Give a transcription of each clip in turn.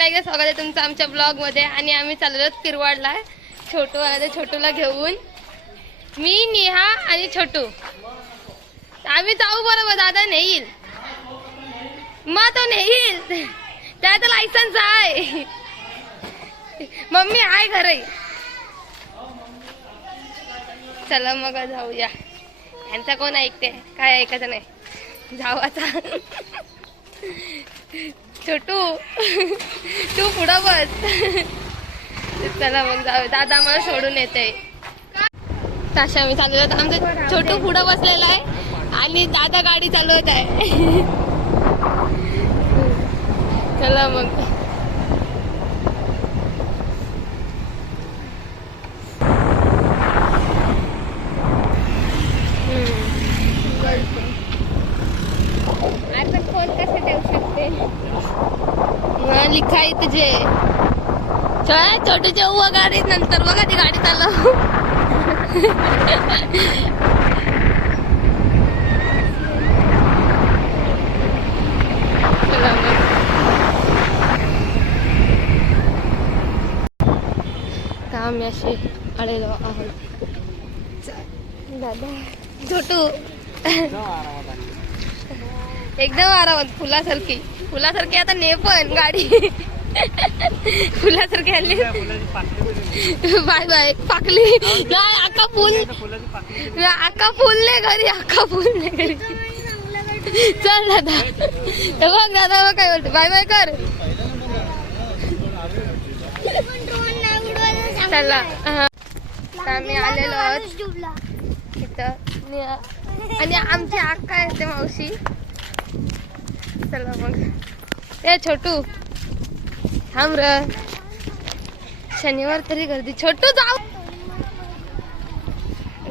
नाही एकदा स्वागत आहे तुमचं आमच्या ब्लॉगमध्ये आणि आम्ही चाललो किरवाडला छोटू आला छोटूला घेऊन. मी नेहा आणि छोटू. आम्ही जाऊ बरोबर दादा नेईल. मग तो नेईल. त्याचं लायसन्स आहे. मम्मी आहे घरी. चला मग जाऊया. यांचा कोण ऐकते? काय ऐकायचं नाही. जाऊ आता. छोटू तू. पुढं बस. चला मग जाऊ दादा मला सोडून येते ताशा मी चालू होत आमचं छोटू पुढं बसलेला आहे आणि दादा गाडी चालवत आहे. चला मग आपण फोन कसं देऊ शकते लिखाई तुझे छोटे छोटीच्या गाडी नंतर बघा ती गाडी चालव. आम्ही असे आलेलो आहोत. दादा. छोटू. एकदम आरामात फुलासारखी. फुलासारखी आता ने पण गाडी. फुलासारखी आली बाय बाय. पाकली. नाही आका फुल. अक्का घरी घरी फूल नाही घरी. चल दादा. बघ दादा बघ काय बोलते. बाय बाय कर. चला. आम्ही आलेलो आहोत. आणि आमची अक्का येते मावशी. चला मग. ए छोटू. थांब र. शनिवार तरी गर्दी. छोटू जाऊ.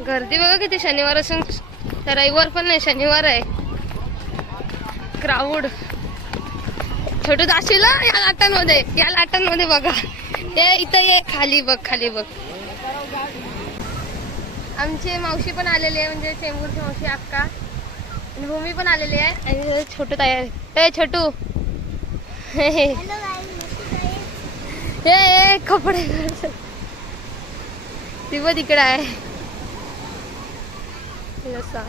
गर्दी बघा किती शनिवार असून तर रविवार पण नाही शनिवार आहे. क्राऊड छोटू जाशील या लाटांमध्ये. या लाटांमध्ये बघा. ते इथं ये खाली बघ खाली बघ. आमची मावशी पण आलेली आहे म्हणजे चेंबूरची मावशी अक्का. आणि भूमी पण आलेली आहे आणि छोटू तयार. ए छोटू. हे. कपडे. ती पण तिकडे आहे. हे असा.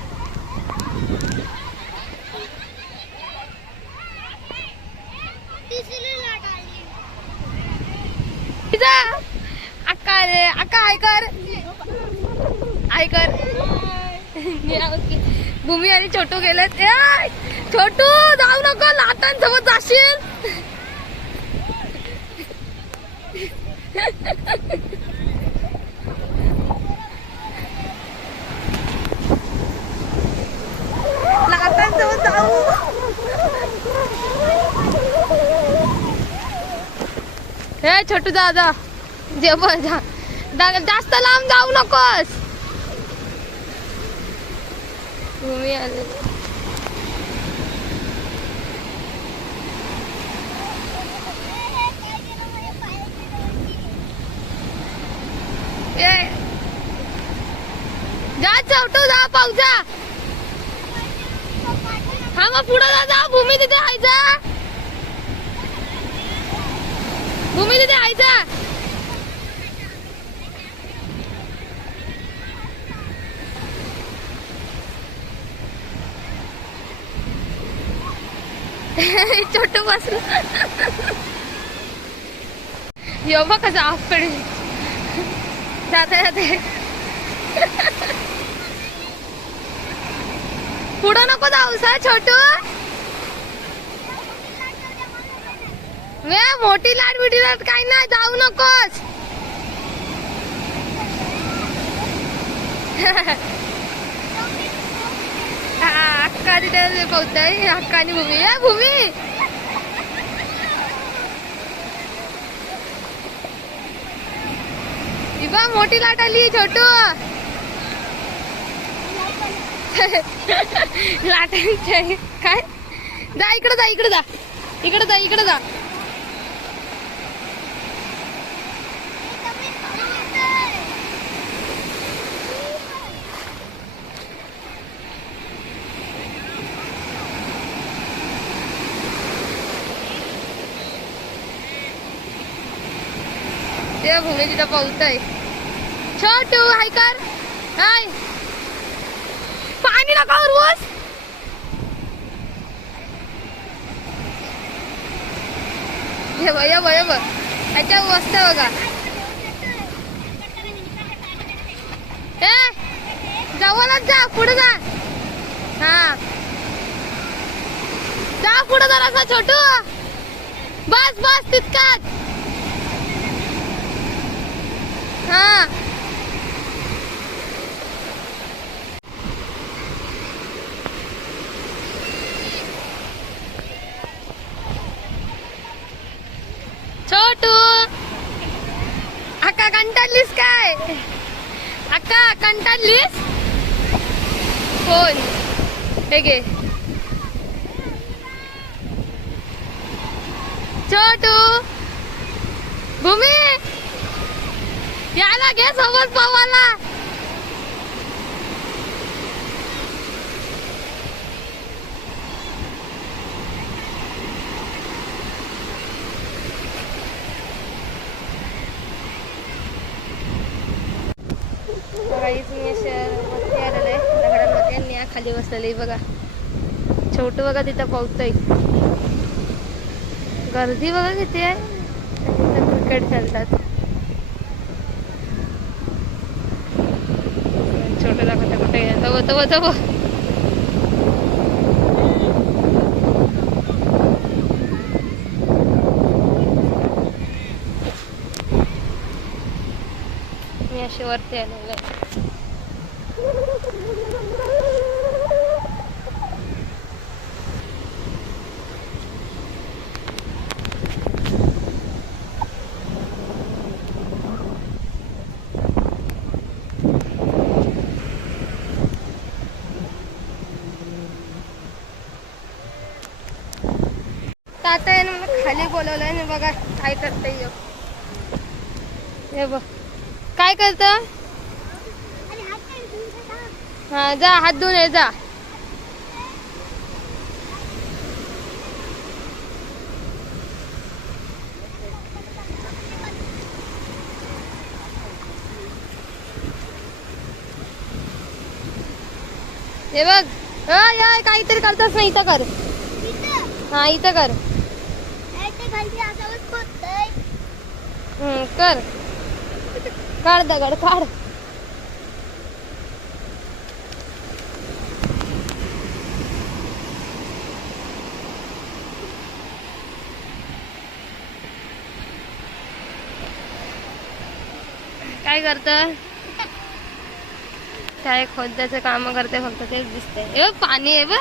तिचा अक्का रे. अक्का ऐकर ऐकर भूमी आणि छोटू गेलेत. छोटू जाऊ नको लाटांसोबत जाशील. लाटांसोबत जाऊ. हे छोटू दादा जेवण जा जास्त लांब जाऊ नकोस. भूमी आले. ए, जा छोटू जा हा मग पुढे जा जा भूमी तिथे आयचा भूमी तिथे आयचा छोटू बसलं. यो बघ कसं आपकडे जाते जाते. पुढं नको जाऊ छोटू. वे मोठी लाट बिटी लाट काही नाही जाऊ नकोस. हा, अक्का तिथे पोहताय अक्का आणि भूमी. ए भूमी ही बघ मोठी लाट आली छोटू. लाट काय? जा इकडे जा इकडे जा. इकडे जा इकडे जा. हे भूमी तिथं पोहतय छोटू हाय कर हाय पाणी नका रोज हे बघ हे बघ हे ह्याच्या मस्त बघा ए जवळच जा पुढे जा. हा. जा पुढे जरासा छोटू. बस बस तितकाच. हा छोटू अक्का कंटाळलीस काय? अक्का कंटाळलीस? कोण? हे गे छोटू भूमी? याला घे सोबत पवाला. मी असं आलेलं आहे आणि या खाली बसलेली बघा. छोटं बघा तिथं पोहतोय. गर्दी बघा किती आहे. क्रिकेट खेळतात. छोटं दाखवता कुठे गेला तव मी अशी वरती आलेलो आहे ताता आहे ना मला खाली बोलवलंय आणि बघा काय करते. हे बघ. काय करत? हा जा हात धुवून ये जा. हे बघ. अय, काहीतरी करतस ना इथं कर. हा इथं कर. हम्म, कर. काढ दगड काढ. काय करत काय खोद्याचं काम करते फक्त तेच दिसतंय. ए पाणी आहे ब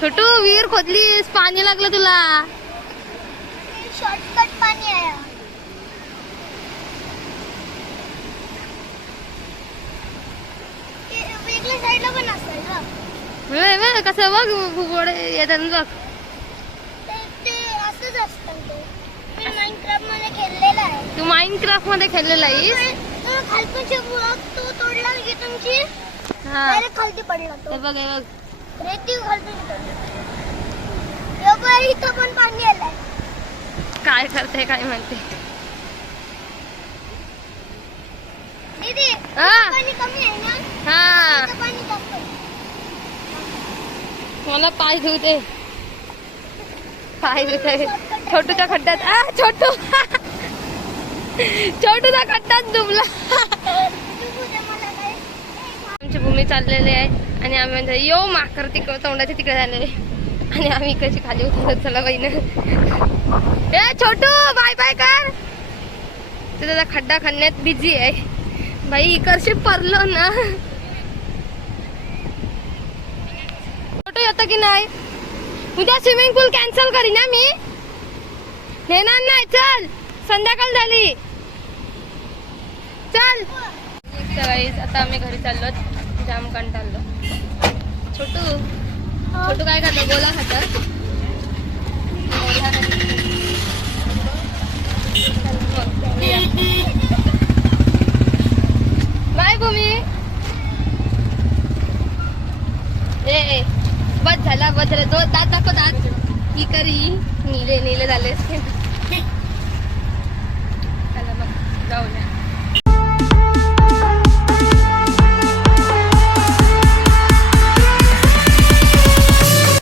छोटू विहीर खोदलीस. पाणी लागलं तुला. शॉर्टकट पाणी ते वेगळ्या साईडला पण असेल बघ बघ कसं बघ भूगोळ येतात बघ. ते असंच असतं ते मी माइनक्राफ्टमध्ये खेळलेला आहे. तू माइनक्राफ्टमध्ये खेळलेला आहेस? तो खालपूनचे ब्लॉक तो तोडला की तुमची? डायरेक्ट खालती पडला हे तो बघ हे बघ. रेती खालतून पडला. इथं पण पाणी आलंय. काय करते काय म्हणते? हा. हा. मला पाय दे. पाय धुते छोटूच्या खड्ड्यात. आ छोटू. छोटूचा खड्ड्यात डुबला आमची भूमी चाललेली आहे आणि आम्ही म्हणतो यो माकर तिकडे तोंडाच्या तिकडे झालेले. आणि आम्ही कशी खाली उतरत चला बहिण ए छोटू बाय बाय कर. ते दादा खड्डा खणण्यात बिझी आहे. बाई इकडशी परलो ना. छोटू येतो की नाही? उद्या स्विमिंग पूल कॅन्सल करी ना मी. नेणार नाही चल. संध्याकाळ झाली. चल. आता आम्ही घरी चाललो जाम कंटाळलो. छोटू. छोटू काय करतो? गोला खातात बाय भूमी ए बस झाला बस झाला. तो दात दाखव दात. ही करी नीले नीले झाले चला मग जाऊया.